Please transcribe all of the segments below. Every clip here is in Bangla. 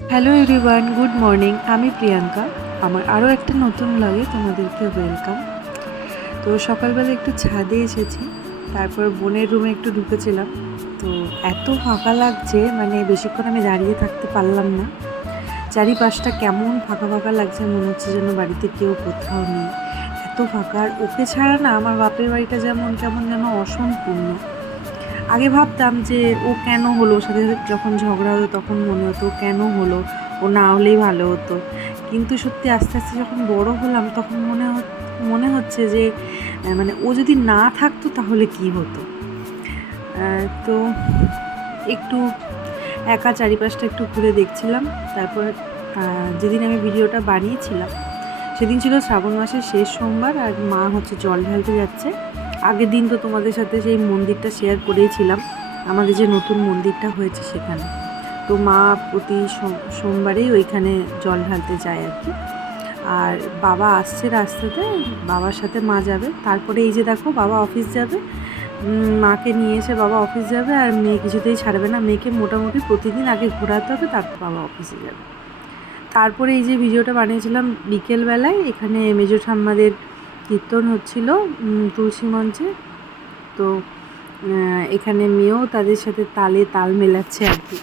Hello everyone, good morning. আমি প্রিয়াঙ্কা। আমার আরও একটা নতুন ব্লগে তোমাদেরকে ওয়েলকাম। তো সকালবেলা একটু ছাদে এসেছি, তারপর বোনের রুমে একটু ঢুকেছিলাম। তো এত ফাঁকা লাগছে, মানে বেশিক্ষণ আমি দাঁড়িয়ে থাকতে পারলাম না। চারিপাশটা কেমন ফাঁকা ফাঁকা লাগছে, মনে হচ্ছে যেন বাড়িতে কেউ কোথাও নেই, এত ফাঁকা। আর ওকে ছাড়া না আমার বাপের বাড়িটা যেমন কেমন যেন অসম্পূর্ণ। আগে ভাবতাম যে ও কেন হলো, ওর সাথে যখন ঝগড়া হতো তখন মনে হতো ও কেন হলো, ও না হলেই ভালো হতো। কিন্তু সত্যি আস্তে আস্তে যখন বড় হলাম তখন মনে হচ্ছে যে মানে ও যদি না থাকতো তাহলে কি হতো। তো একটু একা চারিপাশটা একটু ঘুরে দেখছিলাম। তারপর যেদিন আমি ভিডিওটা বানিয়েছিলাম সেদিন ছিল শ্রাবণ মাসের শেষ সোমবার, আর মা হচ্ছে জল ঢালতে যাচ্ছে। আগের দিন তো তোমাদের সাথে সেই মন্দিরটা শেয়ার করেইছিলাম, আমাদের যে নতুন মন্দিরটা হয়েছে সেখানে। তো মা প্রতি সোমবারেই ওইখানে জল ঢালতে যায় আর কি। আর বাবা আসছে রাস্তাতে, বাবার সাথে মা যাবে। তারপরে এই যে দেখো বাবা অফিস যাবে, মাকে নিয়ে এসে বাবা অফিস যাবে। আর মেয়ে কিছুতেই ছাড়বে না, মেয়েকে মোটামুটি প্রতিদিন আগে ঘোরাতে হবে, তারপর বাবা অফিসে যাবে। তারপরে এই যে ভিডিওটা বানিয়েছিলাম বিকেলবেলায়, এখানে মেজো ঠাম্মাদের কীর্তন হচ্ছিল তুলসী মঞ্চে। তো এখানে মেয়েও তাদের সাথে তালে তাল মেলাচ্ছে আর কি।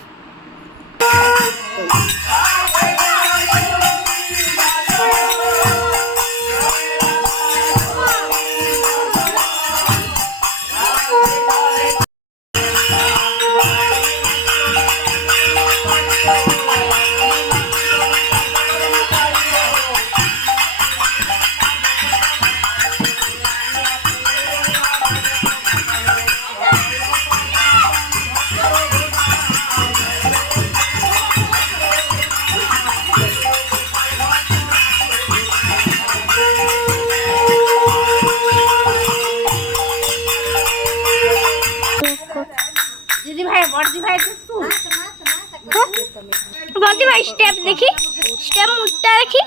বলতে ভাই স্টেপ দেখি, স্টেপ মুখটা দেখি।